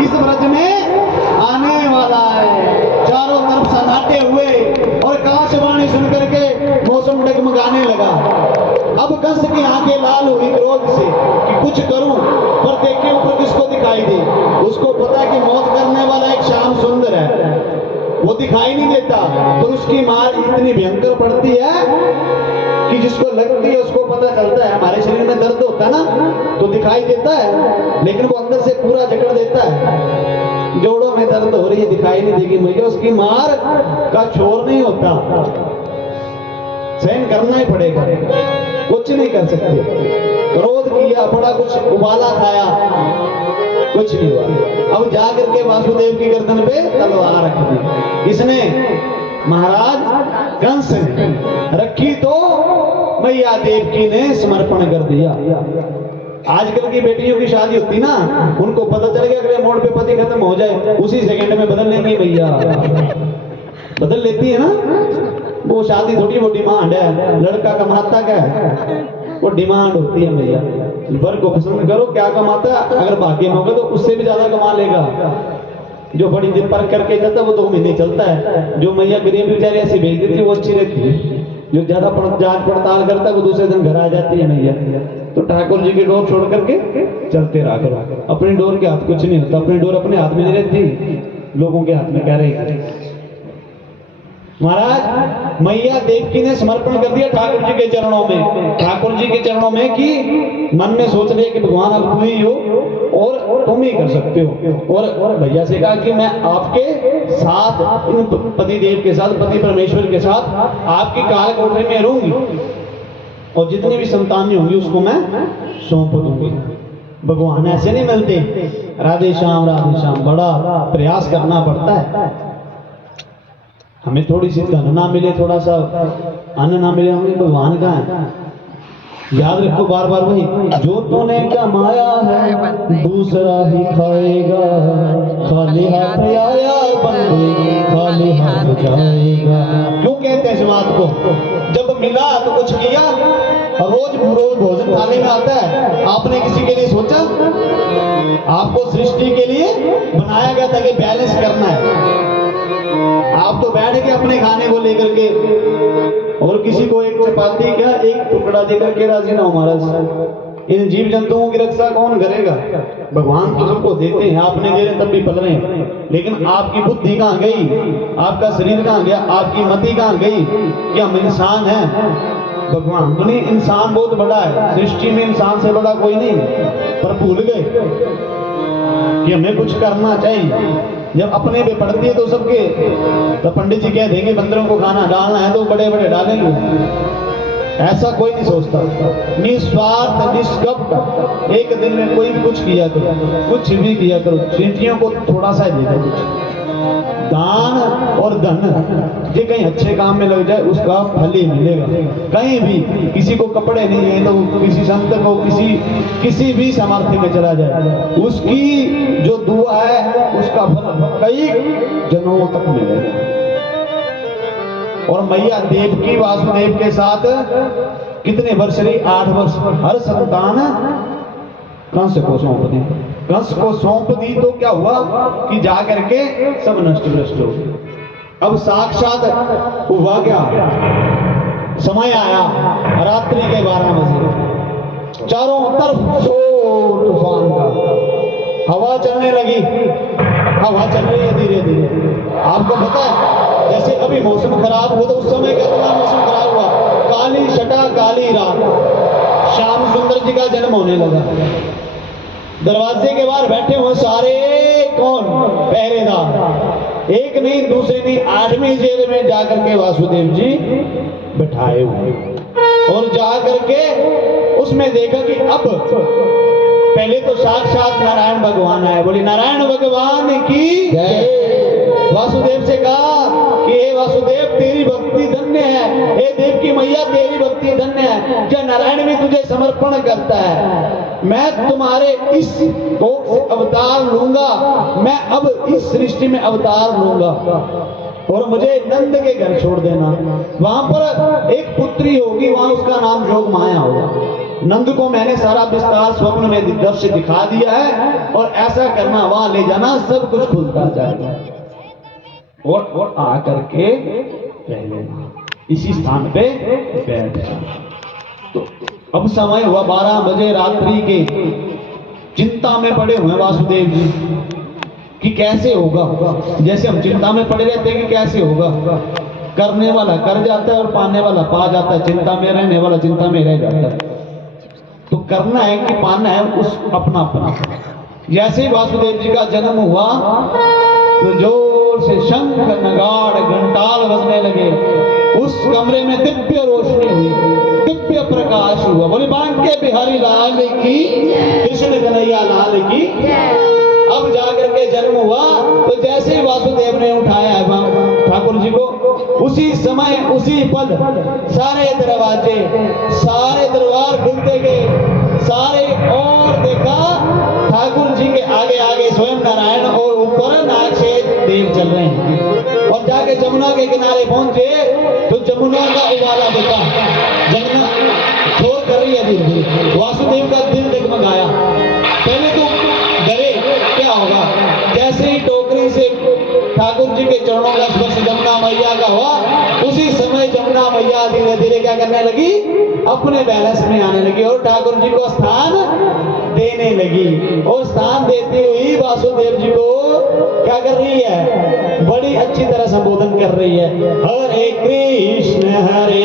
इस ब्रज में आने वाला है। चारों तरफ सन्नाटे हुए और काशवाणी सुनकर के मौसम डगमगाने लगा। अब कंस की आंखें लाल हुई क्रोध से कि कुछ करूं, पर देखे ऊपर किसको दिखाई दे। उसको पता है कि मौत करने वाला एक श्याम सुंदर है, वो दिखाई नहीं देता, तो उसकी मार इतनी भयंकर पड़ती है कि जिसको लगती है उसको पता चलता है। हमारे शरीर में दर्द होता है ना तो दिखाई देता है, लेकिन वो अंदर से पूरा जकड़ देता है। जोड़ों में दर्द हो रही है, दिखाई नहीं देगी मुझे, उसकी मार का छोर नहीं होता, सहन करना ही पड़ेगा, कुछ नहीं कर सकते। क्रोध किया, बड़ा कुछ उबाला खाया, कुछ नहीं हुआ। अब जाकर के वासुदेव की गर्दन पे तलवार रख दी। इसने महाराज कंस ने रखी तो मैया देवकी ने समर्पण कर दिया। आजकल की बेटियों की शादी होती ना, उनको पता चल गया अगले मोड़ पे पति खत्म हो जाए, उसी सेकंड में बदल लेंगी भैया, बदल लेती है ना। वो शादी थोड़ी वो डिमांड है, लड़का कमाता क्या है, वो डिमांड होती है भैया। वर को पसंद करो, क्या कमाता है, अगर भाग्य में होगा तो उससे भी ज्यादा कमा लेगा। जो बड़ी दिन पर करके जाता है वो 2 महीने चलता है, जो मैया गरीब बेचारी ऐसी भेज देती है वो अच्छी रहती है। जो ज्यादा जांच पड़ताल करता है वो दूसरे दिन घर आ जाती है मैया। तो ठाकुर जी की डोर छोड़ करके चलते रहा करो, अपनी डोर के हाथ कुछ नहीं होता, अपनी डोर अपने हाथ में नहीं रहती, लोगों के हाथ में कह रही। महाराज मैया देवकी ने समर्पण कर दिया ठाकुर जी के चरणों में, ठाकुर जी के चरणों में कि मन में सोच रहे कि भगवान अब तुम ही हो और तुम ही कर सकते हो। और भैया से कहा कि मैं आपके साथ, पति देव के साथ, पति परमेश्वर के साथ आपकी काल कोठरी में रहूंगी और जितनी भी संतानें होंगी उसको मैं सौंप दूंगी। भगवान ऐसे नहीं मिलते, राधे श्याम बड़ा प्रयास करना पड़ता है। हमें थोड़ी सी धन ना मिले, थोड़ा सा अन्न ना मिले, हमें भगवान का है। याद रखो बार बार वही, जो तूने कमाया है दूसरा ही खाएगा, खाली हाथ आया बंदे खाली हाथ जाएगा। क्यों कहते हैं इस बात को? जब मिला तो कुछ किया, रोज भोजन थाली में आता है, आपने किसी के लिए सोचा? आपको सृष्टि के लिए बनाया गया था कि बैलेंस करना है। आप तो बैठ के अपने खाने को लेकर के, और किसी को एक चपाती क्या एक टुकड़ा देकर के राजी ना हो महाराज। इन जीव जंतुओं की रक्षा कौन करेगा? भगवान तो सबको देते हैं, आपने दे रहे तब भी पल रहे हैं, लेकिन आपकी बुद्धि कहाँ गई, आपका शरीर कहाँ गया, आपकी मति कहाँ गई कि हम इंसान हैं? भगवान तो नहीं, इंसान बहुत बड़ा है, सृष्टि में इंसान से बड़ा कोई नहीं, पर भूल गए कि हमें कुछ करना चाहिए। जब अपने पे पड़ती है तो सबके, तो पंडित जी कह देंगे बंदरों को खाना डालना है तो बड़े बड़े डालेंगे, ऐसा कोई नहीं सोचता। निस्वार्थ निष्कपट एक दिन में कोई भी कुछ किया करो, कुछ भी किया करो, चींटियों को थोड़ा सा दे दो कुछ दान और धन, ये कहीं अच्छे काम में लग जाए उसका फल ही मिलेगा। कहीं भी किसी को कपड़े नहीं है तो किसी संत को किसी भी सामर्थ्य में चला जाए, उसकी जो दुआ है उसका फल कई जन्मों तक मिलेगा। और मैया देवकी वासुदेव के साथ कितने वर्ष रही? 8 वर्ष। हर संतान कंस को सौंप दी, कंस को सौंप दी तो क्या हुआ कि जाकर के सब नष्ट भ्रष्ट हो गए। अब साक्षात हुआ क्या, समय आया रात्रि के 12 बजे, चारों तरफ शोर तूफान का, हवा चलने लगी, हवा चल रही है धीरे धीरे। आपको पता है जैसे अभी मौसम खराब हुआ तो उस समय कितना मौसम खराब हुआ, काली छटा काली रात, श्याम सुंदर जी का जन्म होने लगा। दरवाजे के बाहर बैठे हुए सारे कौन? पहरेदार, एक नहीं दूसरे नहीं 8वीं जेल में जाकर के वासुदेव जी बैठाए हुए, और जाकर के उसमें देखा कि अब पहले तो साक्षात नारायण भगवान आए, बोली नारायण भगवान की जय। वासुदेव से कहा कि हे वासुदेव तेरी भक्ति धन्य है, हे देव की मैया तेरी भक्ति धन्य है, क्या नारायण भी तुझे समर्पण करता है। मैं तुम्हारे इस कोख से अवतार लूंगा, मैं अब इस सृष्टि में अवतार लूंगा और मुझे नंद के घर छोड़ देना, वहां पर एक पुत्री होगी, वहां उसका नाम जोग माया होगा। नंद को मैंने सारा विस्तार स्वप्न में दृश्य दिखा दिया है, और ऐसा करना, वहां ले जाना, सब कुछ खुलता जाएगा, और आकर के रह लेना, इसी स्थान पे बैठ जाना। तो अब समय हुआ 12 बजे रात्रि के, चिंता में पड़े हुए वासुदेव जी कि कैसे होगा। जैसे हम चिंता में पड़े रहते हैं कि कैसे होगा, करने वाला कर जाता है और पाने वाला पा जाता है, चिंता में रहने वाला चिंता में रह जाता है। तो करना है कि पाना है, उस अपना अपना। जैसे ही वासुदेव जी का जन्म हुआ तो जोर से शंख नगाड़ घंटाल बजने लगे, उस कमरे में दिव्य रोशनी हुई, दिव्य प्रकाश हुआ। बोले बांके बिहारी लाल की, कृष्ण कन्हैया लाल की। अब जाकर के जन्म हुआ तो जैसे ही वासुदेव ने उठाया है ठाकुर जी को, उसी समय उसी पल सारे दरवाजे, सारे दरबार खुलते गए, सारे, और देखा ठाकुर जी के आगे आगे स्वयं नारायण और ऊपर नागशेष देव चल रहे हैं। और जाके जमुना के किनारे पहुंचे तो जमुना का उबाला देखा, जमुना शोर कर रही है धीरे धीरे। वासुदेव का दिल डगमगाया, पहले तो डरे क्या होगा। जैसे ही टोकरी से ठाकुर जी के चरणों का स्पर्श जमुना मैया का हुआ, उसी समय जमुना मैया धीरे धीरे क्या करने लगी, अपने बैलेंस में आने लगी और ठाकुर जी को स्थान देने लगी। और स्थान देती हुई वासुदेव जी को क्या कर रही है, बड़ी अच्छी तरह संबोधन कर रही है, हरे कृष्ण हरे